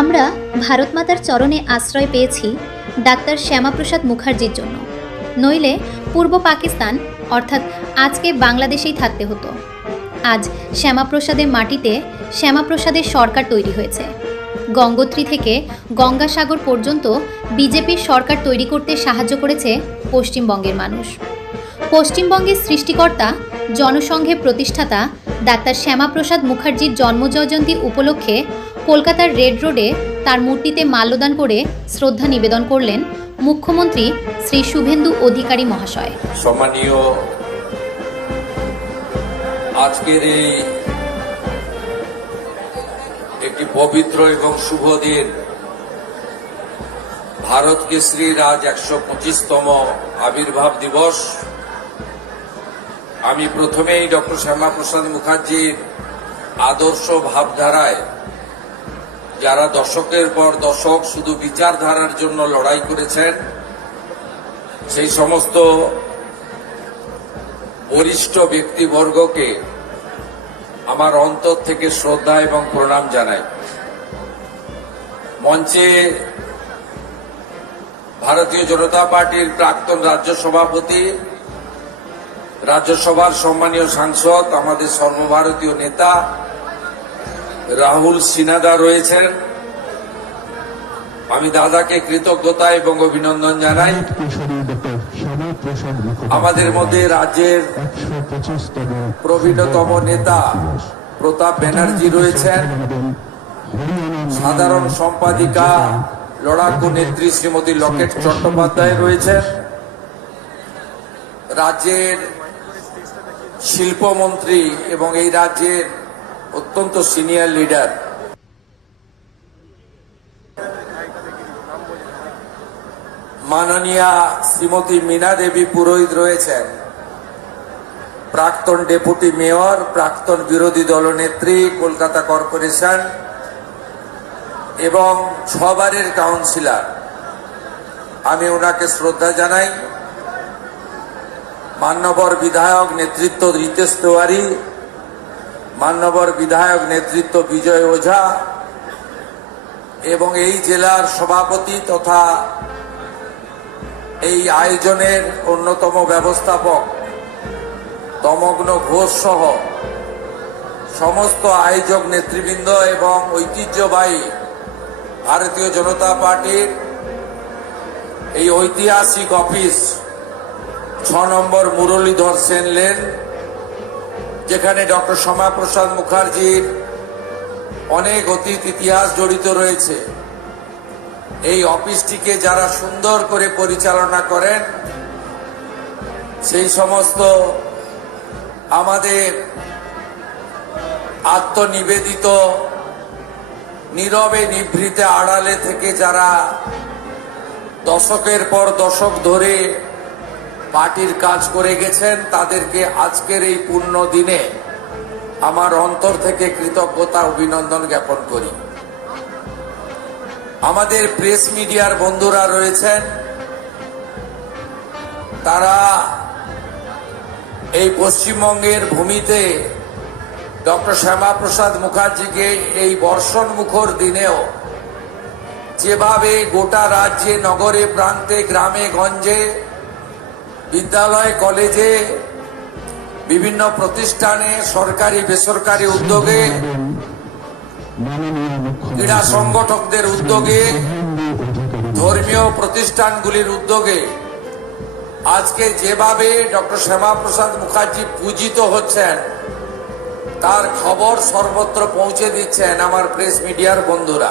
আমরা ভারত মাতার চরণে আশ্রয় পেয়েছি ডাক্তার শ্যামাপ্রসাদ মুখার্জির জন্য, নইলে পূর্ব পাকিস্তান অর্থাৎ আজকে বাংলাদেশেই থাকতে হতো। আজ শ্যামাপ্রসাদের মাটিতে শ্যামাপ্রসাদের সরকার তৈরি হয়েছে। গঙ্গোত্রী থেকে গঙ্গাসাগর পর্যন্ত বিজেপির সরকার তৈরি করতে সাহায্য করেছে পশ্চিমবঙ্গের মানুষ। পশ্চিমবঙ্গের সৃষ্টিকর্তা, জনসংঘের প্রতিষ্ঠাতা ডাক্তার শ্যামাপ্রসাদ মুখার্জির জন্মজয়ন্তী উপলক্ষে কলকাতার রেড রোডে তার মূর্তিতে মাল্যদান করে শ্রদ্ধা নিবেদন করলেন মুখ্যমন্ত্রী শ্রী শুভেন্দু অধিকারী মহাশয়। সম্মানীয় আজকের এই একটি পবিত্র এবং শুভ দিন, ভারত কেশরীর আজ 125তম আবির্ভাব দিবস। আমি প্রথমেই ডক্টর শ্যামাপ্রসাদ মুখার্জির আদর্শ ভাবধারায় যারা দশকের পর দশক শুধু বিচারধারার জন্য লড়াই করেছেন, সেই সমস্ত বরিষ্ঠ ব্যক্তিবর্গকে আমার অন্তর থেকে শ্রদ্ধা এবং প্রণাম জানাই। মঞ্চে ভারতীয় জনতা পার্টির প্রাক্তন রাজ্য সভাপতি, রাজ্যসভার সম্মানীয় সাংসদ, আমাদের সর্বভারতীয় নেতা রাহুল সিনহা রয়েছেন। আমি দাদাকে কৃতজ্ঞতা এবং অভিনন্দন জানাই। আমাদের মধ্যে রাজ্যের প্রবীণতম নেতা প্রতাপ ব্যানার্জি রয়েছেন, সাধারণ সম্পাদিকা লড়াকু নেত্রী শ্রীমতী লকেট চট্টোপাধ্যায় রয়েছেন, রাজ্যের শিল্পমন্ত্রী এবং এই রাজ্যের অত্যন্ত সিনিয়র লিডার মাননীয়া শ্রীমতী মীনা দেবী পুরোহিত রয়েছেন, প্রাক্তন ডেপুটি মেয়র, প্রাক্তন বিরোধী দলনেত্রী কলকাতা কর্পোরেশন এবং 6 বারের কাউন্সিলর। আমি ওনাকে শ্রদ্ধা জানাই। মান্যবর বিধায়ক নেতৃত্ব রিতেশ তিওয়ারি, মান্যবর বিধায়ক নেতৃত্ব বিজয় ওঝা এবং এই জেলার সভাপতি তথা এই আয়োজনের অন্যতম ব্যবস্থাপক তমগ্ন ঘোষ সহ সমস্ত আয়োজক নেতৃবৃন্দ এবং ঐতিহ্যবাহী ভারতীয় জনতা পার্টির এই ঐতিহাসিক অফিস 6 নম্বর মুরলীধর সেন লেন, যেখানে ডক্টর শ্যামাপ্রসাদ মুখার্জির অনেক অতীত ইতিহাস জড়িত রয়েছে। এই অফিসটিকে যারা সুন্দর করে পরিচালনা করেন, সেই সমস্ত আমাদের আত্মনিবেদিত নীরবে নিভৃতে আড়ালে থেকে যারা দশকের পর দশক ধরে পার্টির কাজ করে গেছেন, তাদেরকে আজকের এই পূর্ণ দিনে আমার অন্তর থেকে কৃতজ্ঞতা অভিনন্দন জ্ঞাপন করি। আমাদের প্রেস মিডিয়ার বন্ধুরা রয়েছেন, তারা এই পশ্চিমবঙ্গের ভূমিতে ডক্টর শ্যামাপ্রসাদ মুখার্জিকে এই বর্ষণ মুখর দিনেও যেভাবে গোটা রাজ্যে, নগরে, প্রান্তে, গ্রামে, গঞ্জে, বিদ্যালয়, কলেজে, বিভিন্ন প্রতিষ্ঠানে, সরকারি বেসরকারি উদ্যোগে, ক্রীড়া সংগঠকদের উদ্যোগে, ধর্মীয় প্রতিষ্ঠানগুলির উদ্যোগে আজকে যেভাবে ডক্টর শ্যামাপ্রসাদ মুখার্জি পূজিত হচ্ছেন, তার খবর সর্বত্র পৌঁছে দিচ্ছেন আমার প্রেস মিডিয়ার বন্ধুরা।